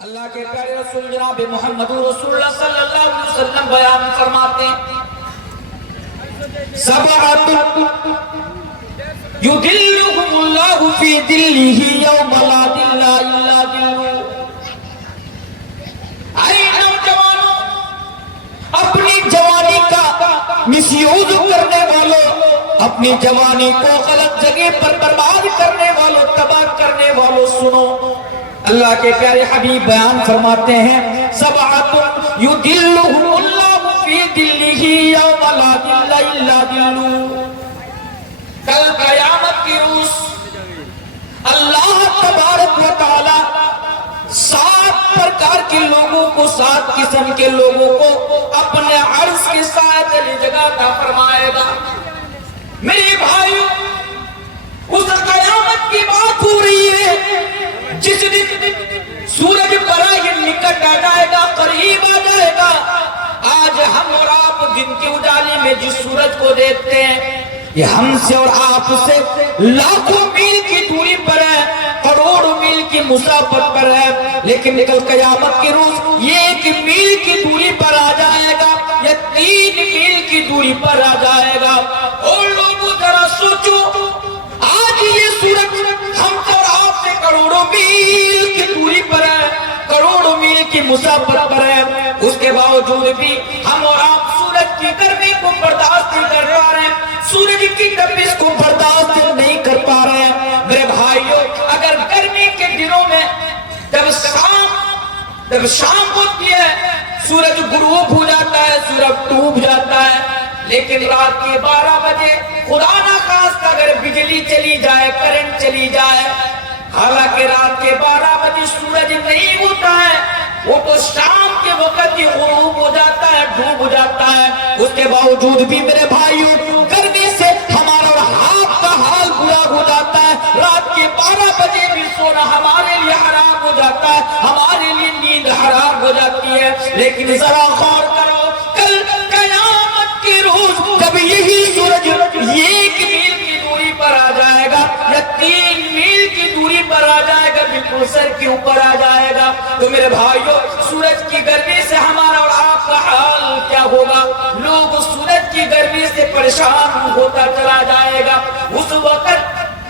اللہ کے پیارے رسول جناب محمد رسول اللہ صلی اللہ علیہ وسلم بیان فرماتے ہیں سبعۃ یظلهم اللہ فی ظلہ یوم لا ظل الا ظلہ۔ اے نوجوانوں، اپنی جوانی کا مس یوز کرنے والوں، اپنی جوانی کو غلط جگہ پر برباد کرنے والوں، تباہ کرنے والوں، سنو، اللہ کے پیارے حبیب بیان فرماتے ہیں سبعۃ یظلهم اللہ فی ظلہ یوم لا ظل الا ظلہ۔ کل قیامت کی روز اللہ تبارک و تعالی 7 پرکار کے لوگوں کو، 7 قسم کے لوگوں کو اپنے عرش کے سائے تلے جگہ عطا فرمائے گا۔ میرے بھائیوں، اس قیامت کی بات ہو رہی ہے جس دن سورج برائے نکٹ آ جائے گا، قریب آ جائے گا۔ آج ہم اور آپ دن کے اجالے میں جس سورج کو دیکھتے ہیں، یہ ہم سے اور آپ سے لاکھوں میل کی دوری پر ہے، کروڑوں میل کی مسافت پر ہے، لیکن کل قیامت کے روز یہ 1 میل کی دوری پر آ جائے گا یا 3 میل کی دوری پر آ جائے گا۔ اور لوگوں ذرا سوچو، آج یہ سورج ہم سے اور آپ سے کروڑوں میل کی دوری پر ہے، کروڑوں میل کی مسافت پر ہے، اس کے باوجود بھی ہم اور آپ سورج کی گرمی کو برداشت نہیں کر پا رہے ہیں، سورج کی تپش کو برداشت نہیں کر پا رہے ہیں۔ میرے بھائیوں، اگر گرمی کے دنوں میں جب شام ہوتی ہے، سورج غروب ہو جاتا ہے، سورج ڈوب جاتا ہے، لیکن رات کے 12 بجے خدا نخواستہ اگر بجلی چلی جائے، کرنٹ چلی جائے، حالانکہ رات کے 12 بجے سورج نہیں ہوتا ہے، وہ تو شام کے وقت ہی غروب ہو جاتا ہے، ڈوب ہو جاتا ہے۔ اس کے باوجود بھی میرے بھائیوں، گرمی سے ہمارا اور آپ کا حال برا ہو جاتا ہے۔ رات کے 12 بجے بھی سونا ہمارے لیے حرام ہو جاتا ہے، ہمارے لیے نیند حرام ہو جاتی ہے۔ لیکن ذرا غور کرو، کل قیامت کے روز جب یہی سورج 1 میل کی دوری پر آ جائے گا یا 3 میل کی دوری پر آ جائے گا، بالکل سر کے اوپر آ جائے گا، تو میرے بھائیوں، سورج کی گرمی سے ہمارا اور آپ کا حال کیا ہوگا؟ لوگ سورج کی گرمی سے پریشان ہوتا چلا جائے گا۔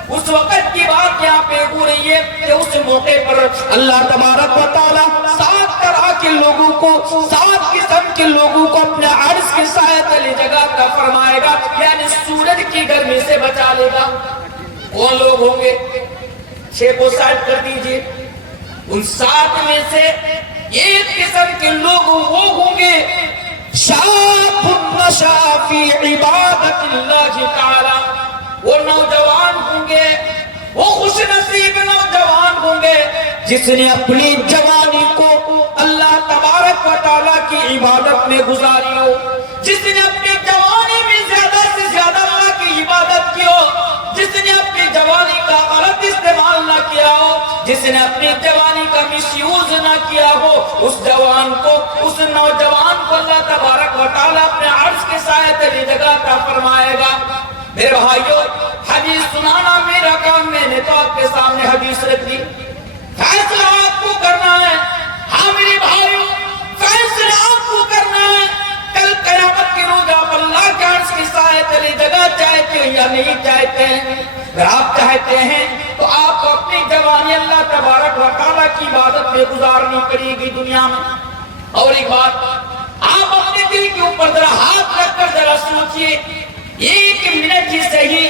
اس وقت کی بات یہاں پہ ہو رہی ہے کہ اس موقع پر اللہ تبارک و تعالی 7 طرح کے لوگوں کو، 7 قسم کے لوگوں کو اپنے عرش کے سائے تلے جگہ عطا فرمائے گا، یعنی سورج کی گرمی سے بچا لے گا۔ کون لوگ ہوں گے؟ 6 کو سائڈ کر دیجئے۔ ان 7 میں سے 1 قسم کے لوگ وہ ہوں گے شاب نشا فی عبادت اللہ تعالی، وہ نوجوان ہوں گے، وہ خوش نصیب نوجوان ہوں گے جس نے اپنی جوانی کو اللہ تبارک و تعالیٰ کی عبادت میں گزاری ہو، جس نے اپنی جوانی میں زیادہ سے زیادہ اللہ کی عبادت کی ہو، جس نے اپنی جوانی کا غلط استعمال نہ کیا ہو، جس نے اپنی جوانی کا مس یوز نہ کیا ہو، اس جوان کو، اس نوجوان کو اللہ تبارک و تعالیٰ اپنے عرش کے سائے تلے جگہ عطا فرمائے گا۔ میرے بھائیوں، حدیث سنانا میرا کام، میں نے تو آپ کے سامنے حدیث رکھ دی، فیصلہ آپ کو کرنا ہے۔ ہاں میرے بھائیوں، فیصلہ آپ کو کرنا ہے۔ کل قیامت کے روز آپ اللہ کے عرش کے سائے تلے جگہ چاہتے ہیں یا نہیں چاہتے ہیں؟ اگر آپ چاہتے ہیں تو آپ کو اپنی جوانی اللہ تبارک و تعالیٰ کی عبادت میں گزارنی پڑے گی دنیا میں۔ اور ایک بات، آپ اپنے دل کے اوپر ذرا ہاتھ رکھ کر ذرا سوچئے، 1 منٹ ہی صحیح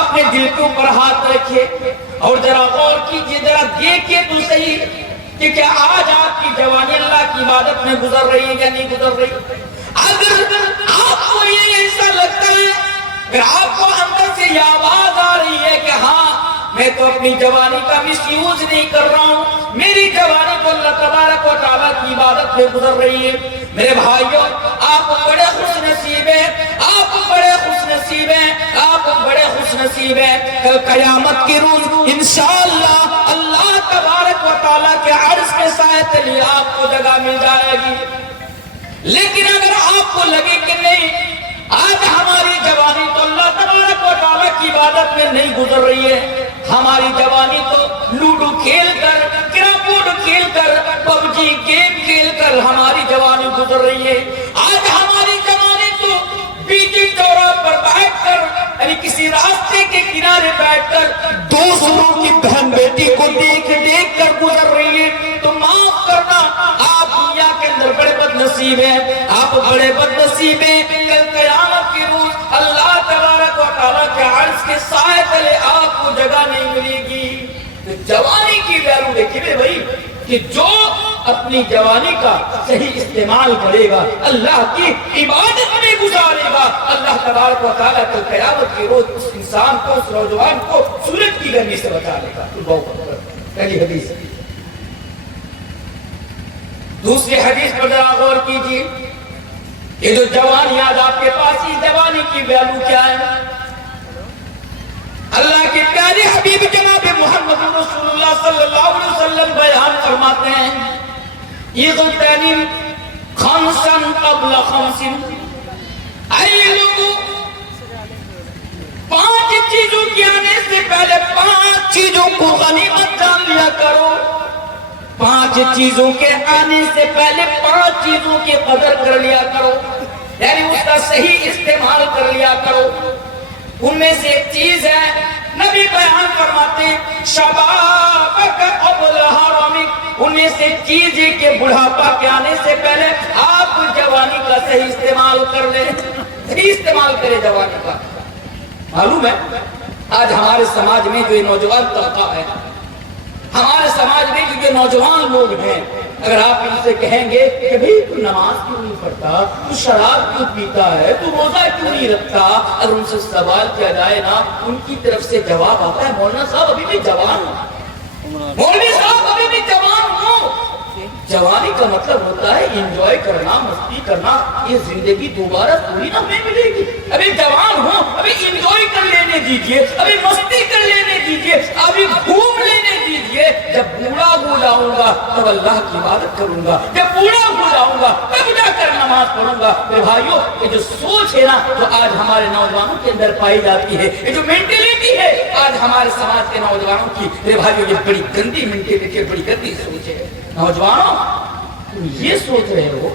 اپنے دل کے اوپر ہاتھ رکھیے اور ذرا غور کیجئے، ذرا دیکھیے تو صحیح کہ کیا آج آپ کی جوانی اللہ کی عبادت میں گزر رہی ہے یا نہیں گزر رہی؟ اگر آپ کو یہ ایسا لگتا ہے، اگر آپ کو اندر سے یہ آواز آ رہی ہے کہ ہاں میں تو اپنی جوانی کا مس یوز نہیں کر رہا ہوں، میری جوانی تو اللہ تبارک و تعالیٰ کی عبادت میں گزر رہی ہے، میرے بھائیوں، آپ بڑے خوش نصیب ہیں، آپ بڑے خوش نصیب ہیں، آپ بڑے خوش نصیب ہیں۔ کل قیامت کے روز انشاءاللہ اللہ تبارک و تعالیٰ کے عرش کے سائے تلے آپ کو جگہ مل جائے گی۔ لیکن اگر آپ کو لگے کہ نہیں، آج ہماری جوانی تو اللہ تبارک و تعالیٰ کی عبادت میں نہیں گزر رہی ہے، ہماری جوانی تو لوڈو کھیل کر، کرکٹ پول کھیل کر پب جی گیم کھیل کر ہماری جوانی گزر رہی ہے. آج ہماری جوانی تو بیچ چوراہے پر بیٹھ کر یعنی کسی راستے کے کنارے بیٹھ کر دوسروں کی بہن بیٹی کو دیکھ دیکھ کر گزر رہی ہے. تو معاف کرنا, آپ دنیا کے اندر بڑے بد نصیب ہیں, آپ بڑے بد نصیب ہیں. کل قیامت کی روز اللہ تبارک و تعالیٰ کے عرش کے سائے تلے آپ کو جگہ نہیں ملے گی. تو جوانی کی ویلیو دیکھیے بھائی کہ جو اپنی جوانی کا صحیح استعمال کرے گا, اللہ کی عبادت میں گزارے گا, اللہ تبارک و تعالیٰ کل قیامت کی روز اس انسان کو, اس نوجوان کو سورج کی گرمی سے بچا لے گا. پہلی حدیث. دوسری حدیث پر ذرا غور کیجیے. یہ جو جوانی آج آپ کے پاس, اس جوانی کی ویلیو کیا ہے؟ اللہ کے پیارے حبیب جناب محمد رسول اللہ صلی اللہ علیہ وسلم بیان فرماتے ہیں, اغتنم خمسا قبل خمس. اے لوگوں, 5 چیزوں کے آنے سے پہلے 5 چیزوں کو غنیمت جان لیا کرو. 5 چیزوں کے آنے سے پہلے 5 چیزوں کی قدر کر لیا کرو, یعنی اس کا صحیح استعمال کر لیا کرو. ان میں سے ایک چیز ہے, نبی بیان فرماتے ہیں شبابک قبل حرمک. ان میں سے ایک چیز ہے کہ بڑھاپا کے آنے سے پہلے آپ جوانی کا صحیح استعمال کر لیں, صحیح استعمال کریں جوانی کا. معلوم ہے آج ہمارے سماج میں جو نوجوان طبقہ ہے, ہمارے سماج میں جو نوجوان لوگ ہیں, اگر آپ ان سے کہیں گے کہ بھئی تو نماز کیوں نہیں پڑھتا, تو شراب کیوں پیتا ہے, تو روزہ کیوں نہیں رکھتا, اگر ان سے سوال کیا جائے نا, ان کی طرف سے جواب آتا ہے مولانا صاحب ابھی بھی جوان ہوں, مولوی صاحب ابھی بھی جوان ہوں. جوانی کا مطلب ہوتا ہے انجوائے کرنا, مستی کرنا. یہ زندگی دوبارہ پوری نہ ہمیں ملے گی. ابھی جوان ہوں, ابھی انجوائے کر لینے دیجئے, ابھی مستی کر لینے دیجئے, ابھی گھوم لینے دیجئے. جب بوڑھا ہو جاؤں گا تب اللہ کی عبادت کروں گا, جب بوڑھا ہو جاؤں گا تب جا کر نماز پڑھوں گا. میرے بھائیوں, یہ جو سوچ ہے نا جو آج ہمارے نوجوانوں کے اندر پائی جاتی ہے, یہ جو مینٹیلیٹی ہے آج ہمارے سماج کے نوجوانوں کی, میرے بھائیوں یہ بڑی گندی مینٹیلیٹی ہے, بڑی گندی سوچ ہے. نوجوانوں, تم یہ سوچ رہے ہو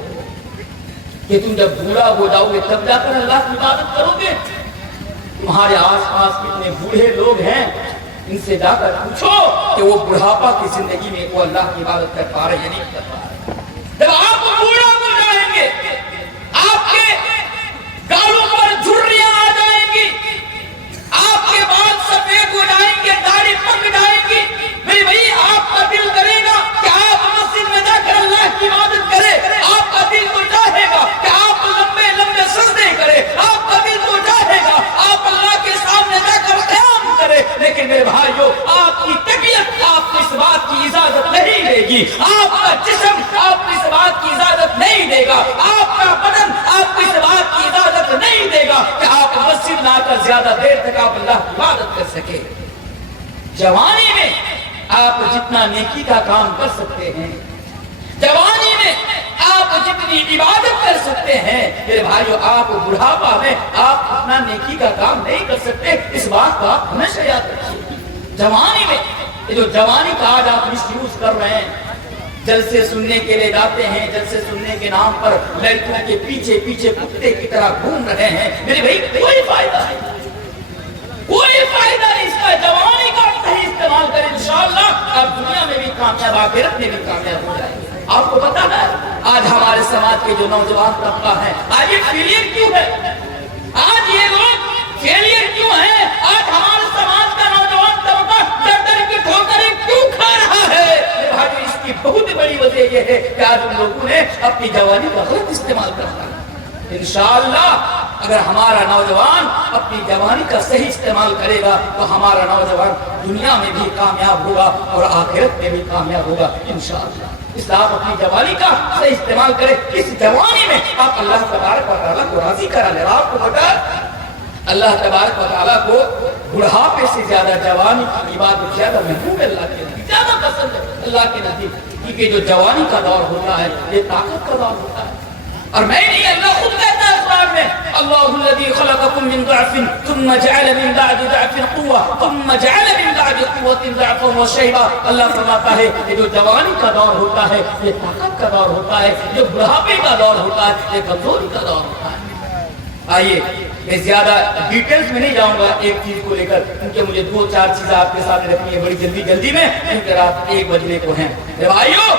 کہ تم جب بوڑھا ہو جاؤ گے تب جا کر اللہ کی عبادت کرو گے. تمہارے آس پاس کتنے بوڑھے لوگ ہیں, ان سے جا کر پوچھو کہ وہ بڑھاپا کی زندگی میں وہ اللہ کی عبادت کر پا رہے ہیں یا نہیں کر پا رہے. جب آپ بوڑھا ہو جائیں گے, آپ کے گالوں پر جھریاں آ جائیں گی, آپ کے بال سفید ہو جائیں گے, داڑھی پک جائے گی, میرے بھائی آپ کا دل کرے گا کہ آپ مسجد میں جا کر اللہ کی عبادت کرے. آپ کا دل تو چاہے گا کہ آپ لمبے لمبے سجدے کرے, آپ کا دل تو چاہے گا آپ اللہ کے سامنے جا کر قیام کرے. لیکن میرے بھائیوں, آپ کی طبیعت آپ کو اس بات کی اجازت نہیں دے گی, آپ کا جسم آپ کو اس بات کی اجازت نہیں دے گا, آپ کا بدن آپ کو اس بات کی اجازت نہیں دے گا کہ آپ مسجد میں آ کر زیادہ دیر تک آپ اللہ کی عبادت کر سکے. جوانی میں آپ جتنا نیکی کا کام کر سکتے ہیں, جوانی میں آپ جتنی عبادت کر سکتے ہیں, میرے بھائیو آپ بڑھاپا میں آپ اتنا نیکی کا کام نہیں کر سکتے. اس بات کا آپ ہمیشہ یاد رکھیے. جوانی میں یہ جو جوانی کا آج آپ مس یوز کر رہے ہیں, جلسے سننے کے لیے جاتے ہیں, جلسے سننے کے نام پر لڑکیوں کے پیچھے پیچھے کتے کی طرح گھوم رہے ہیں, میرے بھائی کوئی فائدہ نہیں, کوئی فائدہ نہیں اس کا. جوانی کا صحیح استعمال کریں, انشاءاللہ آپ دنیا میں بھی کامیاب, آخرت میں بھی کامیاب ہو جائیں گے. آپ کو پتا ہے آج ہمارے سماج کے جو نوجوان طبقہ ہے, آج یہ فیلئر کیوں ہے, آج یہ لوگ فیلئر کیوں ہیں, آج ہمارے سماج کا نوجوان طبقہ در در کی ٹھوکریں کیوں کھا رہا ہے. بھائی اس کی بہت بڑی وجہ یہ ہے کہ آج ان لوگوں نے اپنی جوانی کا غلط استعمال کرنا ہے. انشاءاللہ اگر ہمارا نوجوان اپنی جوانی کا صحیح استعمال کرے گا تو ہمارا نوجوان دنیا میں بھی کامیاب ہوگا اور آخرت میں بھی کامیاب ہوگا انشاءاللہ. اس لیے آپ اپنی جوانی کا صحیح استعمال کریں. اس جوانی میں آپ اللہ تبارک و تعالیٰ کو راضی کرا لیں. آپ کو پتا اللہ تبارک و تعالیٰ کو بڑھاپے سے زیادہ جوانی کی عبادت زیادہ محبوب ہے, اللہ کے نزدیک زیادہ پسند ہے اللہ کے نزدیک, کیونکہ جو جوانی کا دور ہوتا ہے یہ طاقت کا دور ہوتا ہے. اور میں نہیں, اللہ خود کہتا ہے قرآن میں اللہ الذی خلقکم من ضعف ثم جعل من بعد ضعف قوة ثم جعل من بعد قوة ضعفا وشیبا. اللہ فرماتا ہے یہ جو جوانی کا دور ہوتا ہے یہ طاقت کا دور ہوتا ہے، جو بڑھاپے کا دور ہوتا ہے یہ کمزوری کا دور ہوتا ہے. آئیے میں زیادہ ڈیٹیلز میں نہیں جاؤں گا ایک چیز کو لے کر، کیونکہ مجھے 2-4 چیزیں آپ کے ساتھ رکھنی ہے بڑی جلدی میں، کیونکہ رات 1 بجنے کو ہیں. بھائیو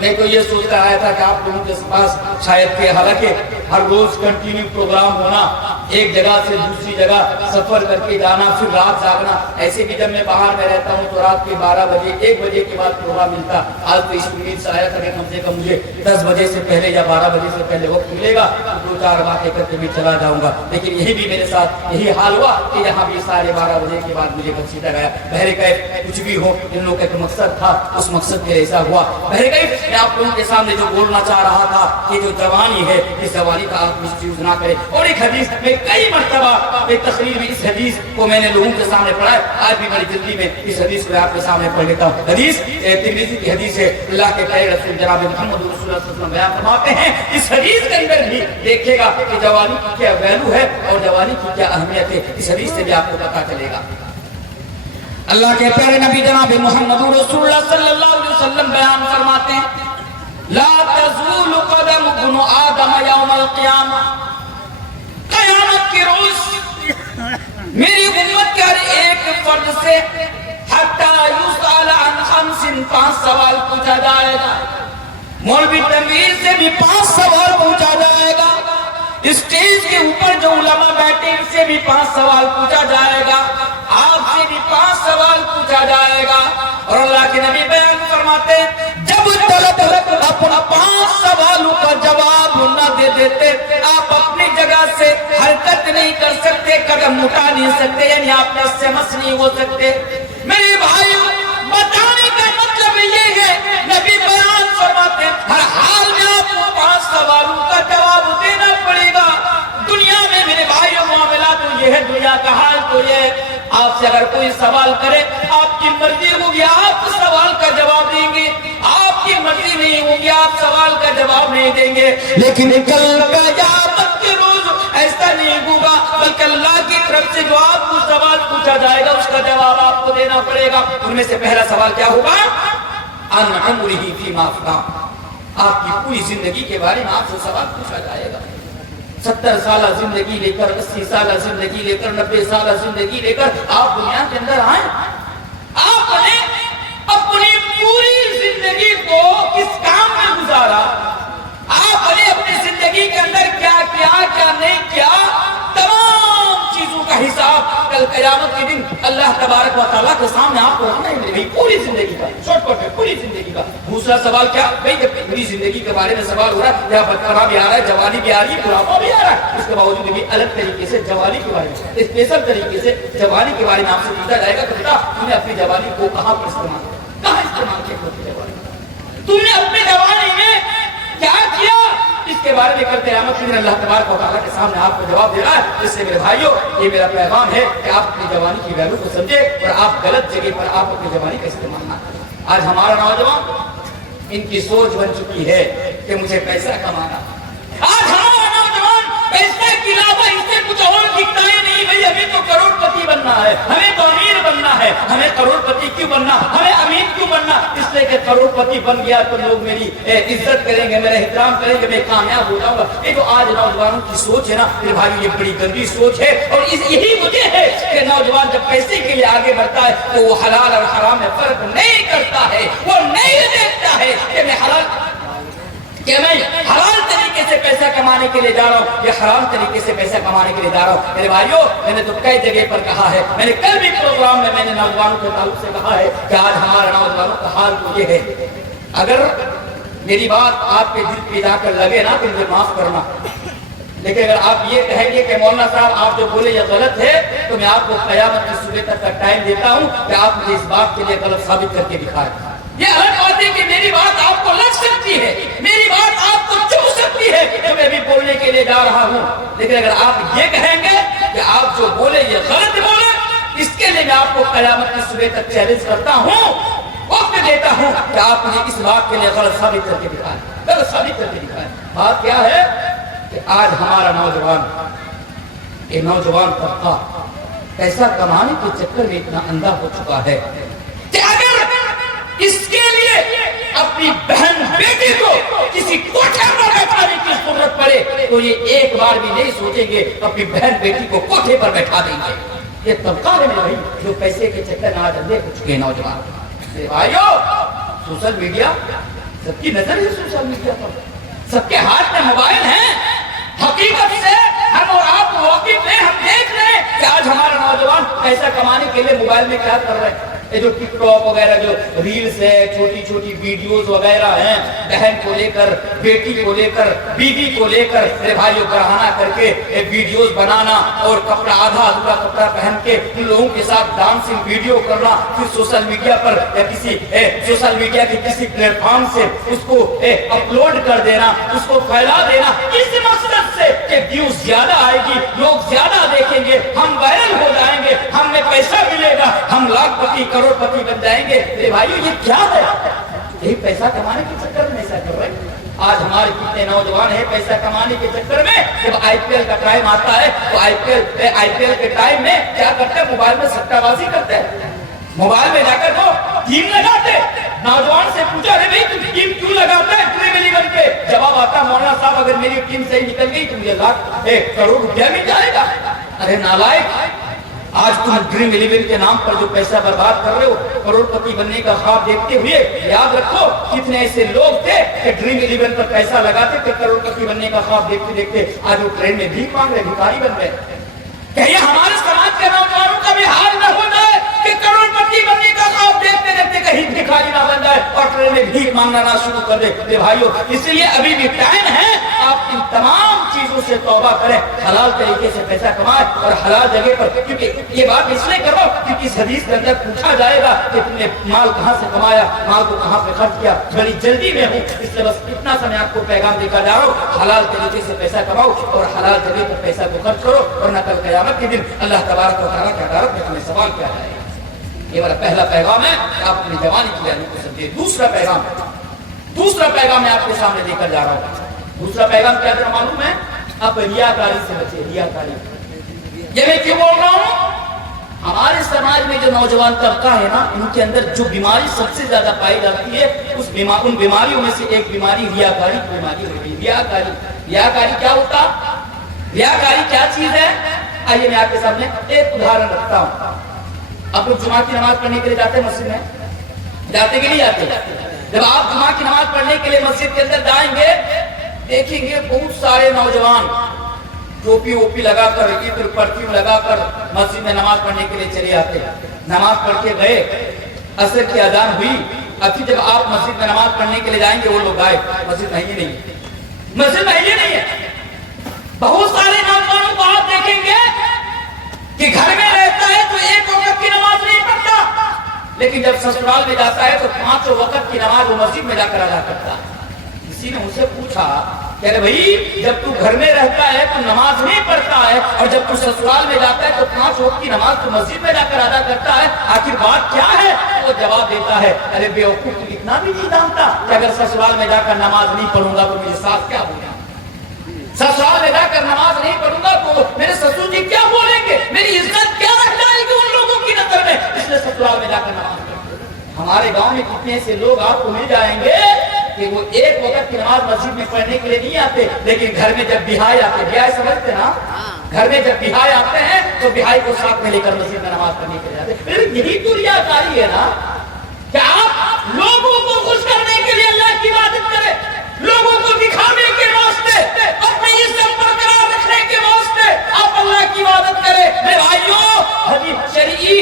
میں تو یہ سوچ رہا تھا کہ آپ لوگوں کے پاس شاید کہ حالانکہ ہر روز کنٹینیو پروگرام ہونا، ایک جگہ سے دوسری جگہ سفر کر کے جانا، پھر رات جاگنا، ایسے بھی جب میں باہر میں رہتا ہوں تو رات کے 12 بجے 1 بجے کے بعد پروگرام ملتا. آج تو اس امید سے آیا تھا کہ کم سے کم مجھے 10 بجے سے پہلے یا 12 بجے سے پہلے وقت ملے گا، 2-4 باتیں کر کے میں چلا جاؤں گا. لیکن یہی بھی میرے ساتھ یہی حال ہوا کہ یہاں بھی 12:30 بجے کے بعد مجھے گھسیٹا گیا. بہرکیف کچھ بھی ہو، ان لوگوں کا ایک مقصد تھا، اس مقصد کے ایسا ہوا. بہرکیف میں آپ لوگوں کے سامنے جو بولنا چاہ رہا تھا کہ جو جوانی ہے اس جوانی کا آپ مس یوز نہ کریں. اور ایک حدیث میں کئی مرتبہ ایک تقریر میں اس حدیث کو میں نے لوگوں کے سامنے پڑھا ہے. آج بھی بڑی جلدی میں اس حدیث کو آپ کے سامنے پڑھ لیتا ہوں. حدیث ترمذی کی حدیث ہے. اللہ کے پیارے رسول جناب محمد رسول اللہ صلی اللہ علیہ وسلم بیان فرماتے ہیں اس حدیث کے اندر بھی دیکھے گا کہ جوانی کی کیا ویلو ہے اور جوانی کی کیا اہمیت ہے. اس حدیث سے بھی آپ کو پتہ چلے گا. اللہ کے پیارے نبی جناب محمد رسول اللہ صلی اللہ علیہ وسلم بیان فرماتے ہیں لا تزول قدم ابن آدم یوم القیامہ. قیامت کے روز میری امت کے ہر ایک فرد سے حتی یسأل عن 5 سوال پوچھا جائے گا. مولوی تنویر سے بھی 5 سوال پوچھا جائے گا. اسٹیج کے اوپر جو علماء بیٹھے ان سے بھی 5 سوال پوچھا جائے گا. آپ سے بھی 5 سوال پوچھا جائے گا. اور اللہ کے نبی بیان فرماتے ہیں جب تک اپنا 5 سوالوں کا جواب نہ دے دیتے آپ اپنی جگہ سے حرکت نہیں کر سکتے، قدم اٹھا نہیں سکتے، یعنی آپ نس سے مس نہیں ہو سکتے. میرے بھائی بتانے کا مطلب یہ ہے نبی بیان فرماتے ہیں ہر حال میں آپ کو 5 سوالوں کا جواب دینا پڑے گا. دنیا میں میرے بھائیوں معاملہ تو یہ ہے، دنیا کا حال تو یہ ہے آپ سے اگر کوئی سوال کرے آپ کی مرضی ہوگی آپ سوال کا جواب دیں گے، آپ کی مرضی نہیں ہوگی آپ سوال کا جواب نہیں دیں گے. لیکن کل قیامت کے روز ایسا نہیں ہوگا، بلکہ اللہ کی طرف سے جو آپ کو سوال پوچھا جائے گا اس کا جواب آپ کو دینا پڑے گا. ان میں سے پہلا سوال کیا ہوگا؟ عن عمرہ فیما افنی. آپ کی پوری زندگی کے بارے میں آپ سے سوال پوچھا جائے گا. 70 سالہ زندگی لے کر 80 سالہ زندگی لے کر 90 سالہ زندگی لے کر آپ دنیا کے اندر آئیں. آپ نے اپنی پوری زندگی کو کس کام میں گزارا؟ آپ نے اپنی زندگی کے اندر کیا کیا کیا نہیں کیا؟ تمام چیزوں کا حساب کل قیامت کے دن اللہ تبارک و تعالیٰ کے سامنے آپ کو رکھنا ہے. میری پوری زندگی کا شارٹ کٹ ہے، پوری زندگی کا. دوسرا سوال کیا؟ بھئی جب پوری زندگی کے بارے میں سوال ہو رہا ہے، یا بچپنا بھی آ رہا ہے، جوانی بھی آ رہی ہے، بڑھاپا بھی آ رہا ہے، اس کے باوجود بھی الگ طریقے سے جوانی کے بارے میں اسپیشل طریقے سے جوانی کے بارے میں آپ سے پوچھا جائے گا کہ بیٹا تم نے اپنی جوانی کو کہاں پر استعمال کیا؟ کہاں استعمال کیا تم نے اپنی جوانی میں کیا کیا؟ اس کے بارے میں کل قیامت کے دن اللہ تبارک و تعالیٰ کے سامنے آپ کو جواب دے رہا ہے. اس سے میرے بھائیوں یہ میرا پیغام ہے کہ آپ اپنی جوانی کی ویلیو کو سمجھے اور آپ غلط جگہ پر آپ اپنی جوانی کا استعمال نہ کریں. آج ہمارا نوجوان ان کی سوچ بن چکی ہے کہ مجھے پیسہ کمانا. آج ہمارا نوجوان پیسے کے علاوہ اس سے کچھ اور دکھتا ہی نہیں. بھائی ہمیں تو کروڑ پتی بننا ہے، ہمیں تو امیر بننا ہے. ہمیں کروڑ پتی کیوں بننا، ہمیں امیر کیوں بننا؟ اس لیے کہ کروڑ پتی بن گیا تو لوگ میری عزت کریں گے، میرا احترام کریں گے، میں کامیاب ہو جاؤں گا. یہ جو آج نوجوانوں کی سوچ ہے نا میرے بھائی، یہ بڑی گندی سوچ ہے. اور یہی وجہ ہے کہ نوجوان جب پیسے کے لیے آگے بڑھتا ہے تو وہ حلال اور حرام میں فرق نہیں کرتا ہے. وہ نہیں دیکھتا ہے کہ میں حلال طریقے سے پیسہ کمانے کے لیے جا رہا ہوں یا حرام طریقے سے پیسہ کمانے کے لیے جا رہا ہوں. میرے بھائیوں میں نے تو کئی جگہ پر کہا ہے، میں نے کل بھی پروگرام میں نے نوجوانوں کے تعلق سے کہا ہے کہ آج ہمارے نوجوانوں کا حال تو یہ ہے. اگر میری بات آپ کے دل پہ جا کر لگے نا تو مجھے معاف کرنا، لیکن اگر آپ یہ کہیں گے کہ مولانا صاحب آپ جو بولے یہ غلط ہے تو میں آپ کو قیامت کی صبح تک کا ٹائم دیتا ہوں کہ آپ مجھے اس بات کے لیے غلط ثابت کر کے دکھائیں. یہ الگ بات ہے کہ میری بات آپ کو لگ سکتی ہے، میری بات آپ کو چوب سکتی ہے جو میں بھی بولنے کے لیے جا رہا ہوں. لیکن اگر آپ یہ کہیں گے کہ آپ جو بولے یہ غلط بولے، اس کے لیے میں آپ کو قیامت کی صبح تک چیلنج کرتا ہوں، وقت دیتا ہوں کہ آپ مجھے اس بات کے لیے غلط ثابت کر کے دکھائیں، غلط ثابت کر کے دکھائیں. بات کیا ہے کہ آج ہمارا نوجوان یہ نوجوان طبقہ پیسہ کمانے کے چکر میں اتنا اندھا ہو چکا ہے کہ اگر اس کے لیے اپنی بہن بیٹی کو کسی کوٹھے پر بیٹھانے کی ضرورت پڑے تو یہ ایک بار بھی نہیں سوچیں گے اپنی بہن بیٹی کو کوٹھے پر بیٹھا دیں گے. یہ طبقہ ہے میرے بھائی جو پیسے کے چکر میں آج اندھے ہو چکے ہیں نوجوان. میرے بھائیو سوشل میڈیا سب کی نظر ہے سوشل میڈیا پر, سب کے ہاتھ میں موبائل ہیں. حقیقت سے ہم اور آپ واقف ہیں, ہم دیکھ رہے ہیں کہ آج ہمارا نوجوان پیسہ کمانے کے لیے موبائل میں کیا کر رہے ہیں. یہ جو ٹک ٹاک وغیرہ جو ریلز ہے, چھوٹی چھوٹی ویڈیوز وغیرہ ہیں, بہن کو لے کر, بیٹی کو لے کر, بیوی کو لے کر میرے بھائیوں بڑھانا کر کے ویڈیوز بنانا اور کپڑا آدھا ادھورا کپڑا پہن کے ان لوگوں کے ساتھ ڈانسنگ ویڈیو کرنا, پھر سوشل میڈیا پر یا کسی سوشل میڈیا کے کسی پلیٹ فارم سے اس کو اپلوڈ کر دینا, اس کو پھیلا دینا اس مقصد سے کہ ویوز زیادہ آئے گی, لوگ زیادہ دیکھیں گے, ہم وائرل ہو جائیں گے, ہمیں پیسہ ملے گا, ہم لاکھ پتی کروڑ پتی بن جائیں گے. میرے بھائیو یہ کیا ہے؟ یہی پیسہ کمانے کے چکر میں ایسا کر رہے ہیں. آج ہمارے کتنے نوجوان ہیں پیسہ کمانے کے چکر میں جب آئی پی ایل کا ٹائم آتا ہے تو آئی پی ایل کے ٹائم میں کیا کرتے ہیں, موبائل میں سٹہ بازی کرتے ہیں. موبائل میں جا کر وہ ٹیم لگاتے. نوجوان سے پوچھا رہے بھائی تم ٹیم کیوں لگاتا ہے ڈریم 11 پہ؟ جواب آتا مولانا صاحب اگر میری ٹیم صحیح نکل گئی تو مجھے لاکھ کروڑ روپیہ مل جائے گا. ارے نالائق, آج تم ڈریم 11 کے نام پر جو پیسہ برباد کر رہے ہو, کروڑ پتی بننے کا خواب دیکھتے ہوئے, یاد رکھو کتنے ایسے لوگ تھے کہ ڈریم 11 پر پیسہ لگاتے تھے, کروڑ پتی بننے کا خواب دیکھتے دیکھتے آج وہ ٹرین میں بھیک مانگ رہے, بھکاری بن رہے. کہ یہ ہمارے سماج کے نوجوانوں کا بھی حال نہ ہو جائے کہ کروڑ پتی بننے کا خواب دیکھتے دیکھتے کہیں بھکاری نہ بن جائے اور ٹرین میں بھیک مانگنا نہ شروع کر دے. میرے بھائیو اس لیے ابھی بھی ٹائم ہے, آپ ان تمام چیزوں سے توبہ کریں, حلال طریقے سے پیسہ کمائیں اور حلال جگہ پر. کیونکہ یہ بات اس لیے کرو کیونکہ اس حدیث کے اندر پوچھا جائے گا کہ تم نے مال کہاں سے کمایا, مال کو کہاں پہ خرچ کیا. بڑی جلدی میں ہوں اس لیے بس اتنا سا میں آپ کو پیغام دے کر جا رہا ہوں, حلال طریقے سے پیسہ کماؤ اور حلال جگہ پر پیسہ کو خرچ کرو, ورنہ کل قیامت کے دن اللہ تبارک و تعالیٰ کی عدالت میں ہمیں سوال کیا جائے گا. یہ والا پہلا پیغام ہے کہ آپ اپنی جوانی کی یعنی کو سمجھے. دوسرا پیغام میں آپ کے سامنے لے کر جا رہا ہوں. دوسرا پیغام کیا ہے معلوم ہے, آپ ریاکاری سے بچے. ریاکاری یہ میں کیوں بول رہا ہوں, ہمارے سماج میں جو نوجوان طبقہ ہے نا, ان کے اندر جو بیماری سب سے زیادہ پائی جاتی ہے ان بیماریوں میں سے ایک بیماری ریاکاری کی بیماری ہوتی ہے. ریاکاری کیا ہوتا, ریاکاری کیا چیز ہے؟ آئیے میں آپ کے سامنے ایک ادھارن رکھتا ہوں. آپ لوگ جمعہ کی نماز پڑھنے کے لیے جاتے ہیں مسجد میں, جاتے کہ نہیں جاتے؟ جب آپ جمعہ کی نماز پڑھنے کے لیے مسجد کے اندر جائیں گے, دیکھیں گے بہت سارے نوجوان ٹوپی ووپی لگا کر, عطر پرفیوم لگا کر مسجد میں نماز پڑھنے کے لیے چلے آتے ہیں. نماز پڑھ کے گئے, عصر کی اذان ہوئی, ابھی جب آپ مسجد میں نماز پڑھنے کے لیے جائیں گے وہ لوگ آئے, مسجد میں ہی نہیں ہے. مسجد میں ہی نہیں ہے. بہت سارے نوجوانوں کو آپ دیکھیں گے کہ گھر میں رہتا ہے تو ایک وقت کی نماز نہیں پڑھتا, لیکن جب سسرال میں جاتا ہے تو 5 وقت کی نماز وہ مسجد میں جا کر ادا کرتا ہے. کسی نے مجھ سے پوچھا کہ ارے بھائی جب تو گھر میں رہتا ہے تو نماز نہیں پڑھتا ہے, اور جب تو سسرال میں جاتا ہے تو 5 وقت کی نماز تو مسجد میں جا کر ادا کرتا ہے, آخر بات کیا ہے؟ وہ جواب دیتا ہے, ارے بیوقوف تو اتنا بھی نہیں جانتا کہ اگر سسرال میں جا کر نماز نہیں پڑھوں گا تو میرے ساتھ کیا ہوگا, سسرال میں جا کر نماز نہیں پڑھوں گا تو میرے سسر جی کیا بولیں گے, میری عزت کیا رہ جائے گی ان لوگوں کی نظر میں, اس لیے سسرال میں جا کر نماز پڑھوں. ہمارے گاؤں میں کتنے ایسے لوگ آپ کو مل جائیں گے کہ وہ ایک وقت کی نماز مسجد میں پڑھنے کے لیے نہیں آتے, لیکن گھر میں جب بہائے آتے, بہائے سمجھتے نا, گھر میں جب بہائے آتے ہیں تو بہائی کو ساتھ میں لے کر مسجد میں نماز پڑھنے کے لیے آتے. یہی تو ریاکاری ہے نا کہ آپ لوگوں کو خوش کرنے کے لیے اللہ کی عبادت کریں, لوگوں کو دکھانے کے واسطے, اپنی عزت برقرار رکھنے کے واسطے آپ اللہ کی عبادت کریں. میرے بھائیوں حدیث شرعی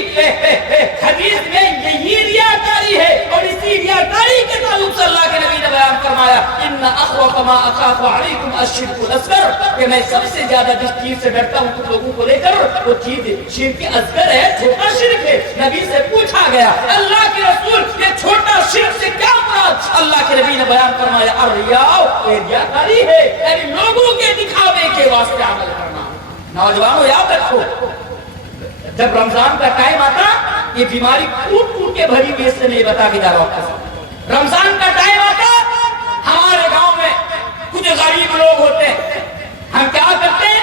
حدیث میں یہی ریاکاری ہے, اور اسی ریاکاری کے تعلق سے اللہ کے نبی نے بیان فرمایا ان اخوف ما اخاف علیکم الشرک الاصغر, کہ میں سب سے زیادہ جس چیز سے ڈرتا ہوں تم لوگوں کو لے کر وہ چیز شرک اصغر ہے, چھوٹا شرک ہے. نبی سے پوچھا گیا اللہ کے رسول یہ چھوٹا شرک سے کیا مراد؟ اللہ کے نبی نے بیان فرمایا الریاء, یہ ریاکاری ہے, یعنی لوگوں کے دکھاوے کے واسطے عمل کرنا. نوجوانوں یاد رکھو, جب رمضان کا ٹائم آتا یہ بیماری ٹوٹ ٹوٹ کے بھری ہوئی, اس سے نہیں بتا کے جا رہا ہوں. رمضان کا ٹائم آتا ہمارے گاؤں میں کچھ غریب لوگ ہوتے ہیں, ہم کیا کرتے ہیں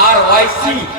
RYC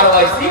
RYC,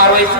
RYC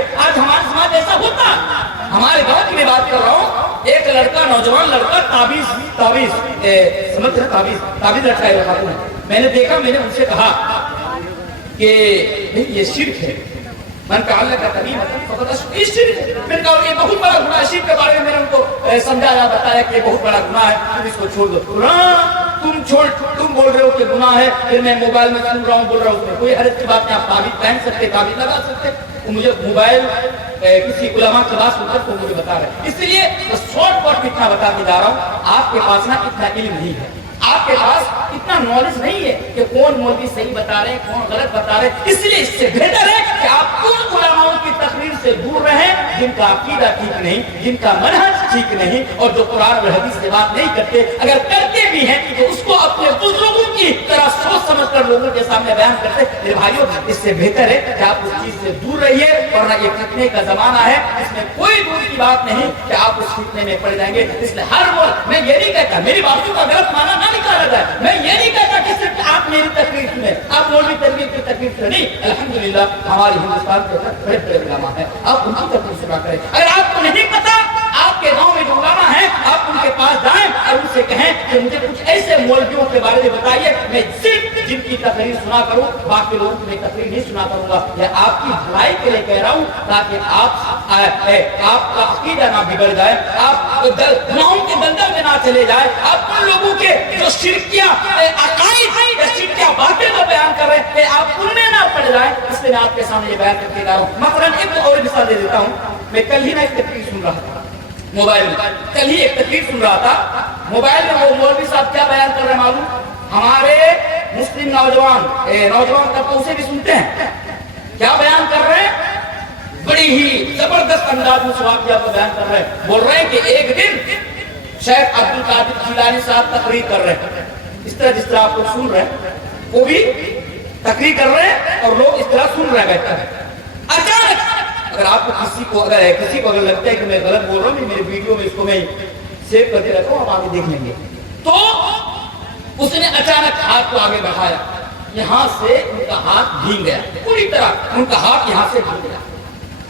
کرے. آج ہمارا سماج ایسا ہوتا ہے. ہمارے گاؤں کی میں بات کر رہا ہوں, ایک لڑکا, نوجوان لڑکا تعویذ سمجھ رہے, تعویذ لٹکائے رکھا ہے. میں نے دیکھا, میں نے ان سے کہا کہ یہ شرک ہے. من کہا اللہ کا تمیم فقط یہ شرک ہے. میں نے کہا یہ بہت بڑا گناہ ہے. شرک کے بارے میں نے ان کو سمجھایا, بتایا کہ یہ بہت بڑا گناہ ہے, تم اس کو چھوڑ دو. تم بول رہے ہو کہ گناہ ہے, پھر میں موبائل میں سن رہا ہوں, بول رہا ہوں کوئی حرج کی بات نہیں. آپ تعویذ پہن سکتے, تعویذ لگا سکتے. مجھے موبائل کسی علماء کی بات سن کر تو مجھے بتا رہے ہیں. اس لیے شارٹ کٹ اتنا بتا کے جا رہا ہوں, آپ کے پاس نا اتنا علم نہیں ہے, آپ کے پاس اتنا نالج نہیں ہے کہ کون مولوی صحیح بتا رہے ہیں, کون غلط بتا رہے ہیں. اس لیے اس سے بہتر ہے کہ آپ ان علماؤں کی تقریر سے دور رہیں جن کا عقیدہ ٹھیک نہیں, جن کا منہج ٹھیک نہیں, اور جو قرآن اور حدیث سے بات نہیں کرتے. اگر کرتے بھی ہیں تو اس کو اپنے بزرگوں کی طرح سوچ سمجھ کر لوگوں کے سامنے بیان کرتے. میرے بھائیوں, اس سے بہتر ہے کہ آپ اس چیز سے دور رہیے, ورنہ یہ فتنے کا زمانہ ہے. اس میں کوئی دور کی بات نہیں کہ آپ اس فتنے میں پڑ جائیں گے. اس لیے ہر وہ, میں یہ نہیں کہتا میری باتوں کا غلط معنی نہ نکالا جائے, میں یہ نہیں کہتا کہ صرف آپ میری تقریر سنیں, آپ مولوی تقریر کی تقریر سنیں. نہیں, الحمدللہ ہمارے ہندوستان کے اندر بڑے بڑے علماء ہیں, آپ ان کی تقریر سنا کریں. اگر آپ کو نہیں پتا, آپ کے گاؤں میں جو علماء ہیں, آپ ان کے پاس جائیں اور ان سے کہیں کہ مجھے کچھ ایسے مولویوں کے بارے میں بتائیے, میں صرف جن کی تقریر سنا کروں, باقی لوگوں کی میں تقریر نہیں سنا کروں گا. یہ آپ کی بھلائی کے لیے کہہ رہا ہوں, تاکہ آپ کا عقیدہ نہ بگڑ جائے, آپ گناہوں کے دلدل میں نہ چلے جائے, آپ ان لوگوں کے جو شرکیہ عقائد یا شرکیہ باتیں جو بیان کر رہے ہیں آپ ان میں نہ پڑ جائیں. اس لیے میں آپ کے سامنے یہ بیان کر کے جا رہا ہوں. مثلا ایک اور مثال دے دیتا ہوں. میں کل ہی ایک تقریر سن رہا تھا موبائل میں, کل ہی ایک تقریر سن رہا تھا موبائل میں. وہ مولوی صاحب کیا بیان کر رہے ہیں معلوم, ہمارے مسلم نوجوان طبقوں سے بھی سنتے ہیں کیا بیان کر رہے ہیں. بڑی ہی زبردست انداز میں واقعہ کو بیان کر رہے ہیں. بول رہے ہیں کہ ایک دن شیخ عبد القادر جیلانی صاحب تقریر کر رہے ہیں, اس طرح جس طرح آپ لوگ سن رہے ہیں, وہ بھی تقریر کر رہے ہیں اور لوگ اس طرح سن رہے ہیں بیٹھ کر. اچانک اگر آپ کو کسی کو اگر لگتا ہے کہ میں غلط بول رہا ہوں, میرے ویڈیو میں اس کو میں سیو کر کے رکھا ہوں, آپ آگے دیکھ لیں گے. تو اس نے اچانک ہاتھ کو آگے بڑھایا, یہاں سے ان کا ہاتھ بھیگ گیا, پوری طرح ان کا ہاتھ یہاں سے بھیگ گیا.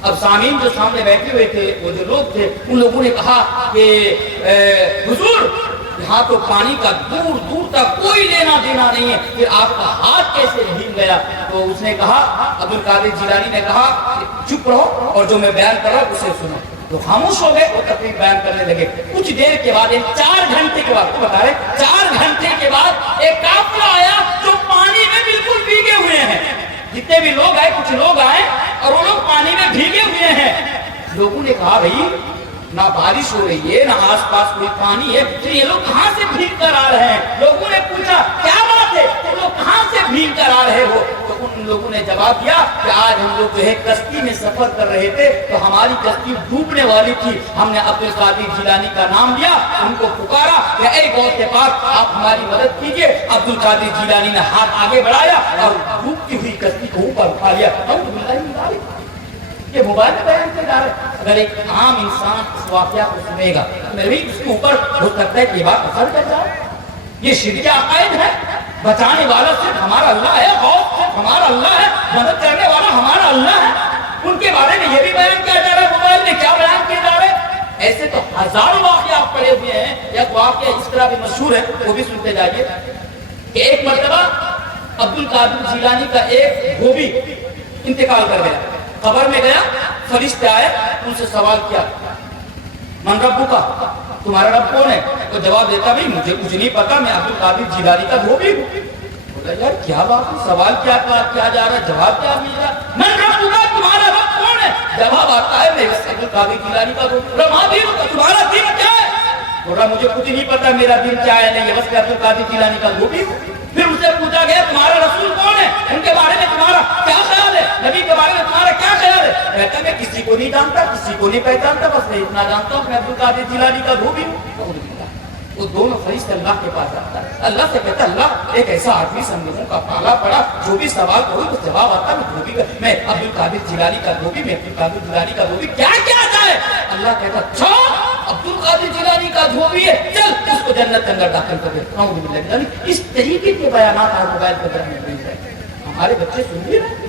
اب سامعین جو سامنے بیٹھے ہوئے تھے, وہ جو لوگ تھے, ان لوگوں نے کہا کہ حضور یہاں تو پانی کا دور دور تک کوئی لینا دینا نہیں ہے, پھر آپ کا ہاتھ کیسے بھیگ گیا. تو اس نے کہا, عبد القادر جیلانی نے کہا چپ رہو اور جو میں بیان کر رہا ہوں اسے سنو. تو خاموش ہو گئے اور تقریر بیان کرنے لگے. کچھ دیر کے بعد, 4 گھنٹے کے بعد, بتا رہے 4 گھنٹے کے بعد ایک قافلہ آیا جو پانی میں بالکل بھیگے ہوئے ہیں. جتنے بھی لوگ آئے, کچھ لوگ آئے اور وہ لوگ پانی میں بھیگے ہوئے ہیں. لوگوں نے کہا بھائی نہ بارش ہو رہی ہے, نہ آس پاس کوئی پانی ہے, پھر یہ لوگ کہاں سے بھیگ کر آ رہے ہیں. لوگوں نے پوچھا کیا بات ہے, تم لوگ کہاں سے بھیگ کر آ رہے ہو. تو ان لوگوں نے جواب دیا کہ آج ہم لوگ جو ہے کشتی میں سفر کر رہے تھے, تو ہماری کشتی ڈوبنے والی تھی. ہم نے عبد القادر جیلانی کا نام لیا, ان کو پکارا کہ اے غوث پاک آپ ہماری مدد کیجیے. عبد القادر جیلانی نے ہاتھ آگے بڑھایا اور ڈوبتی ہوئی کشتی کو اوپر اٹھا لیا. یہ موبائل میں بیان کیا جا رہا ہے. اگر ایک عام انسان اس واقعہ کو سنے گا تو میں بھی اس کے اوپر ہو سکتا ہے کہ یہ بات اثر کر جائے. یہ شرک عقائد ہے. بچانے والا صرف ہمارا اللہ ہے, غوث صرف ہمارا اللہ ہے, مدد کرنے والا ہمارا اللہ ہے. ان کے بارے میں یہ بھی بیان کیا جا رہا ہے, موبائل میں کیا بیان کیا جا رہا ہے. ایسے تو ہزاروں واقعات پڑے ہوئے ہیں. ایک واقعہ اس طرح بھی مشہور ہے, وہ بھی سنتے جائیے کہ ایک مرتبہ عبد القادر جیلانی کا ایک دھوبی انتقال کر گیا. قبر میں گیا, فرشتے آئے, ان سے سوال کیا من ربو کا, تمہارا رب کون ہے. تو جواب دیتا بھائی مجھے کچھ نہیں پتا, میں عبد القادر جیلانی کا دھوبی ہوں. بولا یار کیا بات ہے, سوال کیا جا رہا ہے, جواب کیا مل رہا. من ربو کا, تمہارا رب کون ہے. جواب آتا ہے میں عبد القادر جیلانی کا دھوبی. تمہارا دین کیا ہے. بول رہا مجھے کچھ نہیں پتا میرا دین کیا ہے, نہیں بس عبد القادر جیلانی کا دھوبی ہوں. پھر اسے پوچھا گیا تمہارا رسول کون ہے, ان کے بارے میں تمہارا کیا خیال ہے, نبی کے بارے میں تمہارا کیا خیال ہے. کہتا میں کسی کو نہیں جانتا, کسی کو نہیں پہچانتا, بس میں اتنا جانتا ہوں کہ عبد القادر جیلانی کا دھوبی ہوں. وہ دونوں فرشتے اللہ کے پاس جاتا ہے, اللہ سے کہتا اللہ ایک ایسا آدمی سن لوگوں کا پالا پڑا, جو بھی سوال کروں تو جواب آتا ہے دھوبی کا, میں عبد القادر جیلانی کا دھوبی, میں عبد القادر جیلانی کا دھوبی, کیا کیا جائے. اللہ کہتا اچھا عبد القادر جیلانی کا دھوبی ہے, چل اس کو جنت کے اندر داخل کر دے. اس طریقے کے بیانات آپ موبائل پر مل رہے ہیں. ہمارے بچے سن رہے ہیں,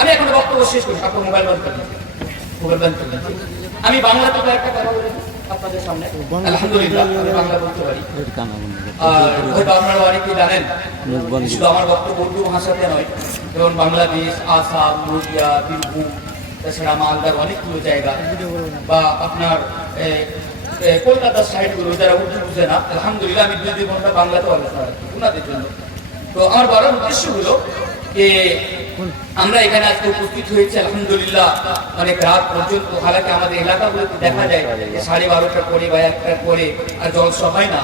আমি এখন বক্তব্য শেষ করি, আপনার মোবাইল বন্ধ করে দিন, মোবাইল বন্ধ করে দিন। আমি বাংলাতে কয়েকটা কথা বলে আপনাদের সামনে, আলহামদুলিল্লাহ আমি বাংলা বলতে পারি, আর হয়তো আপনারা অনেকেই জানেন শুধু আমার বক্তব্য উর্দু ভাষাতে নয়, যেমন বাংলাদেশ, আসাম, নদিয়া, বীরভূম, তাছাড়া মালদার অনেকগুলো জায়গা বা আপনার কলকাতার সাইডগুলো যারা উর্দু বুঝে না, আলহামদুলিল্লাহ আমি 2 ঘন্টা বাংলাতে আলোচনা রাখি ওনাদের জন্য। তো আমার বড় উদ্দেশ্য হলো যে আমরা এখানে আজকে উপস্থিত হয়েছি আলহামদুলিল্লাহ অনেক রাত পর্যন্ত, হালাকি আমাদের এলাকাগুলোতে দেখা যায় যে 12:30টার পরে বা 1টার পরে আর জলসা হয় না,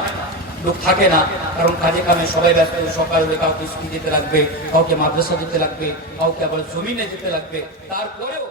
লোক থাকে না, কারণ কাজে কামে সবাই ব্যস্ত, সকালে কাউকে স্কুল যেতে লাগবে, কাউকে মাদ্রাসা যেতে লাগবে, কাউকে আবার জমিনে যেতে লাগবে, তারপরেও